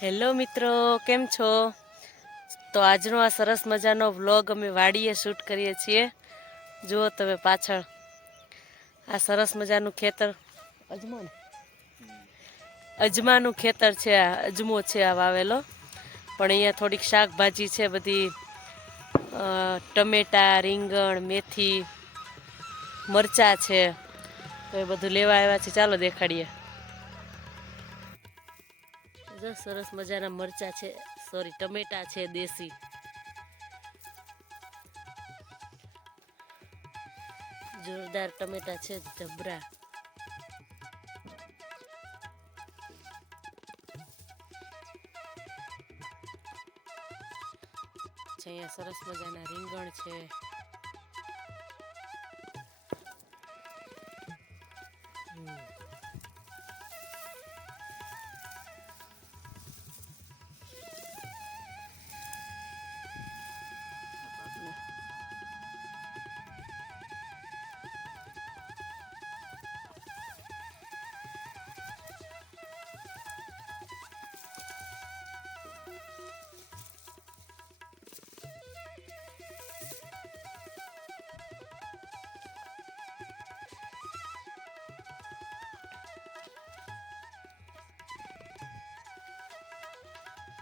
Hello મિત્રો, કેમ છો? તો આજનો આ સરસ મજાનો વ્લોગ અમે વાડીએ શૂટ કરીએ છીએ. જુઓ તમે પાછળ આ સરસ મજાનું ખેતર અજમાનું ખેતર છે. આ અજમો છે આ વાવેલો. પણ અહીંયા થોડીક શાકભાજી છે, બધી ટમેટા, રીંગણ, મેથી, મરચાં છે. તો એ બધું લેવા આવ્યા છે. ચાલો દેખાડીએ. સરસ મજાના મરચાં છે, સોરી ટમેટા છે દેશી. જોરદાર ટમેટા છે, જબરા. અહીંયા સરસ મજાના રીંગણ છે.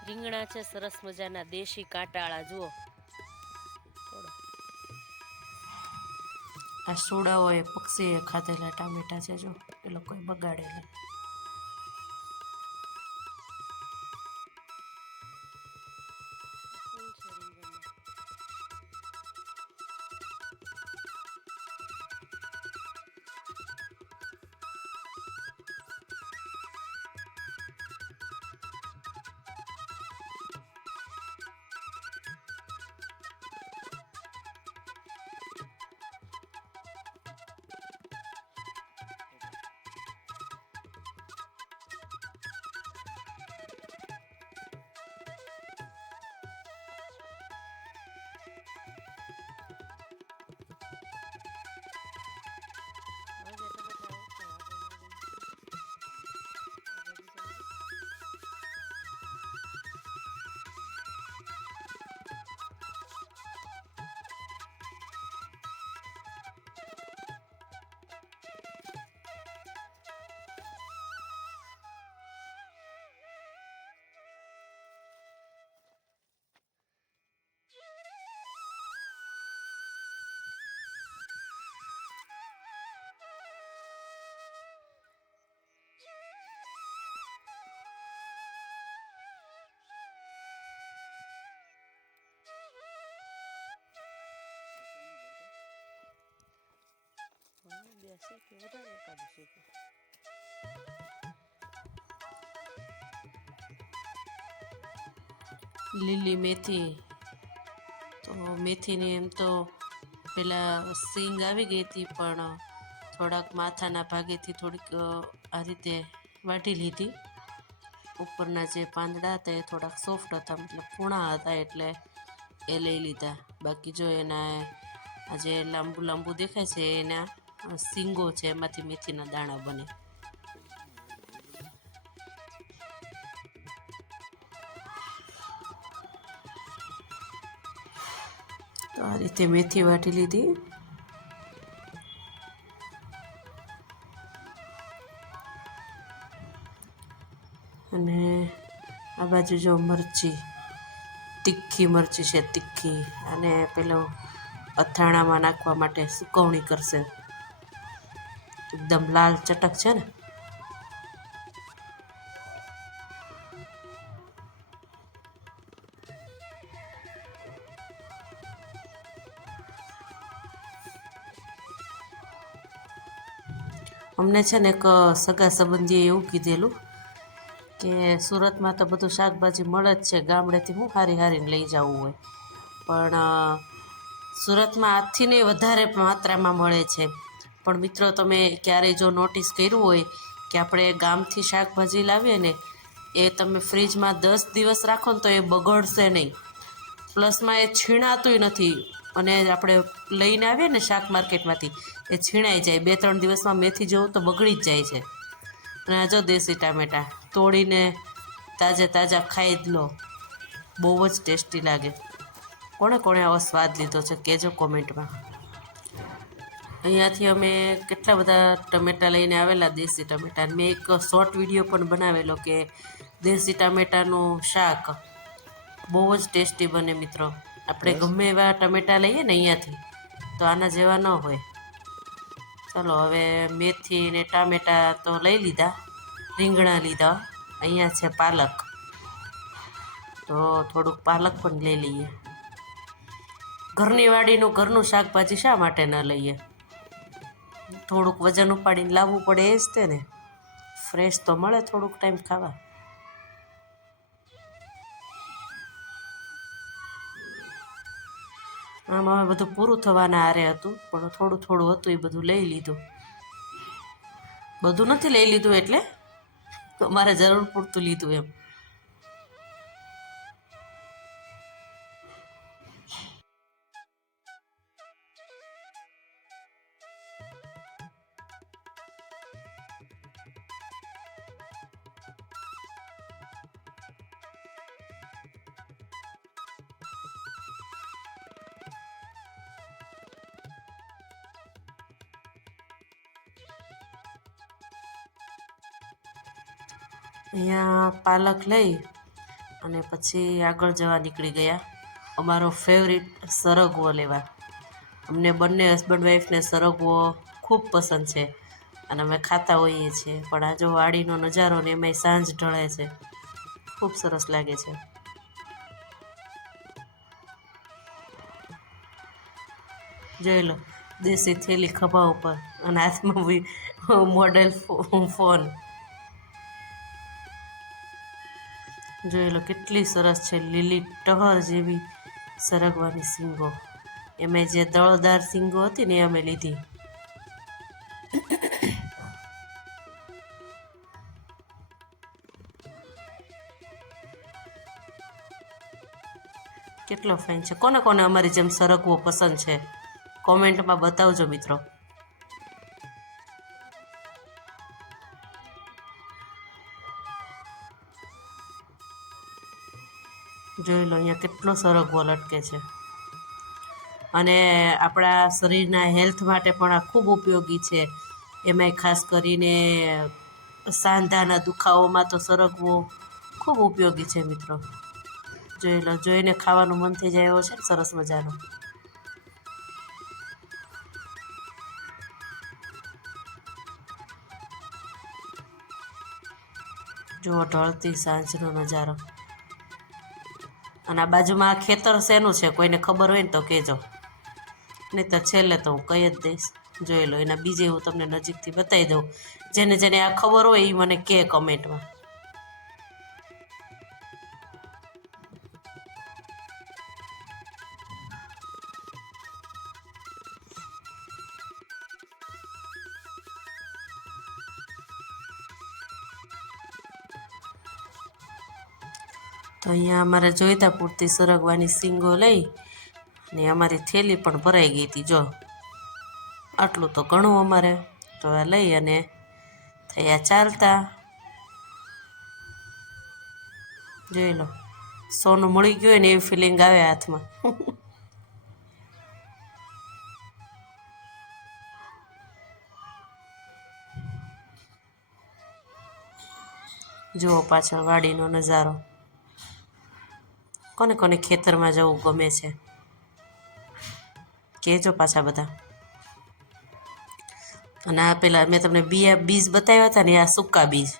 રીંગણા છે સરસ મજાના દેશી કાંટાળા. જુઓ આ સોડાઓ એ પક્ષીએ ખાધેલા ટામેટા છે. જો એ લોકોએ બગાડેલા. લીલી મેથી. તો મેથીની એમ તો પેલા સિંગ આવી ગઈ હતી, પણ થોડાક માથાના ભાગેથી થોડીક આ રીતે વાટી લીધી. ઉપરના જે પાંદડા હતા એ થોડાક સોફ્ટ હતા, મતલબ કૂણા હતા, એટલે એ લઈ લીધા. બાકી જો એના આ જે લાંબુ લાંબુ દેખાય છે એના સિંગો છે, એમાંથી મેથીના દાણા બને. તો આ રીતે મેથી વાટી લીધી. અને આ બાજુ જો મરચી, તીખી મરચી છે, તીખી. અને પેલો અથાણામાં નાખવા માટે સુકવણી કરશે. એકદમ લાલ ચટક છે ને. અમને છે ને એક સગા સંબંધીએ એવું કીધેલું કે સુરતમાં તો બધું શાકભાજી મળે જ છે, ગામડેથી હું હારી હારીને લઈ જવું હોય. પણ સુરતમાં આજથી નહીં વધારે માત્રામાં મળે છે. પણ મિત્રો, તમે ક્યારેય જો નોટિસ કર્યું હોય કે આપણે ગામથી શાકભાજી લાવીએ ને, એ તમે ફ્રીજમાં 10 દિવસ રાખો ને તો એ બગડશે નહીં. પ્લસમાં એ છીણાતુંય નથી. અને આપણે લઈને આવીએ ને શાક માર્કેટમાંથી, એ છીણાઈ જાય. 2-3 દિવસમાં મેથી જેવું તો બગડી જ જાય છે. અને આ જો દેશી ટામેટાં તોડીને તાજે તાજા ખાઈ જ લો, બહુ જ ટેસ્ટી લાગે. કોણે કોણે આવો સ્વાદ લીધો છે કહેજો કોમેન્ટમાં. અહીંયાથી અમે કેટલા બધા ટમેટાં લઈને આવેલા, દેશી ટમેટાં. મેં એક શોર્ટ વિડીયો પણ બનાવેલો કે દેશી ટામેટાનું શાક બહુ જ ટેસ્ટી બને મિત્રો. આપણે ગમે એવા ટમેટાં લઈએ ને અહીંયાથી તો આના જેવા ન હોય. ચાલો હવે મેથી ને ટામેટાં તો લઈ લીધા, રીંગણા લીધા, અહીંયા છે પાલક, તો થોડુંક પાલક પણ લઈ લઈએ. ઘરની વાડીનું ઘરનું શાકભાજી શા માટે ન લઈએ? થોડુંક વજન ઉપાડીને લાવવું પડે એ જ તે ને, ફ્રેશ તો મળે થોડુંક ટાઈમ ખાવા. આમ હવે બધું પૂરું થવાના આરે હતું, પણ થોડું થોડું હતું એ બધું લઈ લીધું. બધું નથી લઈ લીધું એટલે મારે જરૂર પૂરતું લીધું એમ. અહીંયા પાલક લઈ અને પછી આગળ જવા નીકળી ગયા અમારો ફેવરિટ સરગવો લેવા. અમને બંને હસબન્ડ વાઈફને સરગવો ખૂબ પસંદ છે અને અમે ખાતા હોઈએ છીએ. પણ આ જો વાડીનો નજારો ને એમાંય સાંજ ઢળે છે, ખૂબ સરસ લાગે છે. જોઈ લો, દેશી થેલી ખભા ઉપર અને હાથમાં મોડેલ ફોન. જોઈ લો કેટલી સરસ છે, લીલી ટહર જેવી સરગવાની શીંગો. એમાં જે દળદાર શીંગો હતી ને એ અમે લીધી. કેટલો ફાઇન છે. કોને કોને અમારી જેમ સરગવો પસંદ છે કોમેન્ટમાં બતાવજો મિત્રો. જોઈ લો અહીંયા કેટલો સરગવો લટકે છે. અને આપણા શરીરના હેલ્થ માટે પણ આ ખૂબ ઉપયોગી છે. એમાંય ખાસ કરીને સાંધાના દુખાવામાં તો સરગવો ખૂબ ઉપયોગી છે મિત્રો. જોઈ લો, જોઈને ખાવાનું મન થઈ જાય એવો છે સરસ મજાનો. જુઓ ઢળતી સાંજનો નજારો. અને આ બાજુમાં આ ખેતર શેનું છે કોઈને ખબર હોય ને તો કહેજો, નહીં તો છેલ્લે તો હું કહી જ દઈશ. જોઈ લો, એના બીજે હું તમને નજીકથી બતાવી દઉં. જેને જેને આ ખબર હોય એ મને કહે કમેન્ટમાં. તો અહીંયા અમારે જોઈતા પૂરતી સરગવાની શીંગો લઈ અને અમારી થેલી પણ ભરાઈ ગઈ હતી. જો આટલું તો ઘણું અમારે. તો આ લઈ અને થયા ચાલતા. જોઈ લો, સોનું મળી ગયું હોય ને એવી ફિલિંગ આવે હાથમાં. જુઓ પાછળ વાડીનો નજારો. કોને કોને ખેતરમાં જવું ગમે છે કહેજો પાછા બધા. અને આ પેલા મેં તમને બીજ બતાવ્યા હતા ને, આ સૂકા બીજ.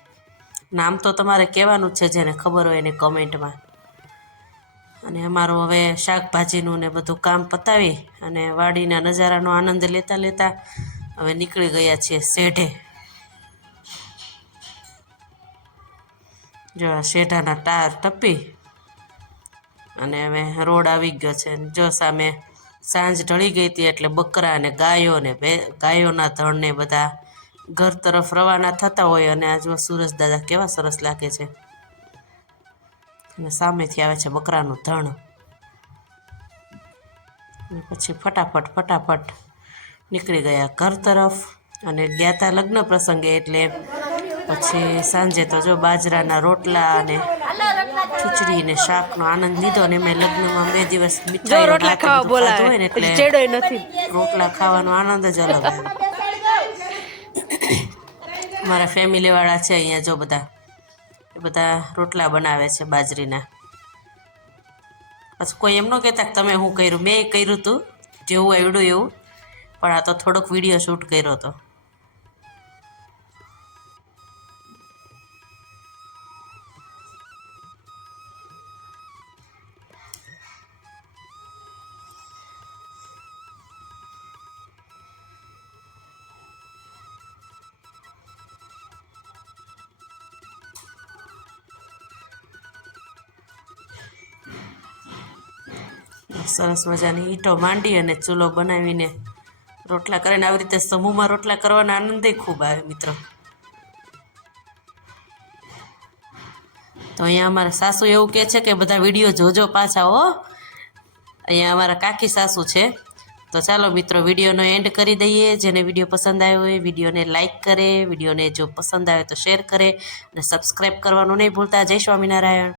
નામ તો તમારે કહેવાનું જ છે જેને ખબર હોય એને કમેન્ટમાં. અને અમારું હવે શાકભાજીનું ને બધું કામ પતાવી અને વાડીના નજારાનો આનંદ લેતા લેતા હવે નીકળી ગયા છીએ શેઢે. જો આ શેઢાના ટાર ટપી અને હવે રોડ આવી ગયો છે. જો સામે સાંજ ઢળી ગઈ હતી એટલે બકરા અને ગાયો ને ગાયોના ધણ ને બધા ઘર તરફ રવાના થતા હોય. અને આ જો સૂરજ દાદા કેવા સરસ લાગે છે. અને સામેથી આવે છે બકરાનું ધણ. પછી ફટાફટ નીકળી ગયા ઘર તરફ અને ગયા હતા લગ્ન પ્રસંગે. એટલે પછી સાંજે તો જો બાજરાના રોટલા અને ખીચડી ને શાકનો આનંદ લીધો અને મેં લગ્નમાં 2 દિવસ જો મીઠાઈઓ રોટલા ભાત ખાવા બધું ખાધું બોલાવે હોય ને એટલે ચેડોય નથી. રોટલા ખાવાનો આનંદ જ અલગ આવે. મારા ફેમિલીવાળા છે અહીંયા જો બધા, એ બધા રોટલા બનાવે છે બાજરીના. પછી કોઈ એમ ન કહેતા કે તમે શું કર્યું, મેં કર્યું હતું જેવું આવડ્યું એવું, પણ આ તો થોડોક વિડીયો શૂટ કર્યો હતો. સરસ મજાની ઈંટો માંડી અને ચૂલો બનાવીને રોટલા કરીને આવી રીતે સમૂહમાં રોટલા કરવાના આનંદે ખૂબ આવે મિત્રો. તો અહીંયા અમારા સાસુ એવું કહે છે કે બધા વિડીયો જોજો પાછા હો. અહીંયા અમારા કાકી સાસુ છે. તો ચાલો મિત્રો વિડીયોનો એન્ડ કરી દઈએ. જેને વિડીયો પસંદ આવ્યો હોય વિડીયોને લાઇક કરે, વિડીયોને જો પસંદ આવે તો શેર કરે અને સબસ્ક્રાઈબ કરવાનું નહીં ભૂલતા. જય સ્વામિનારાયણ.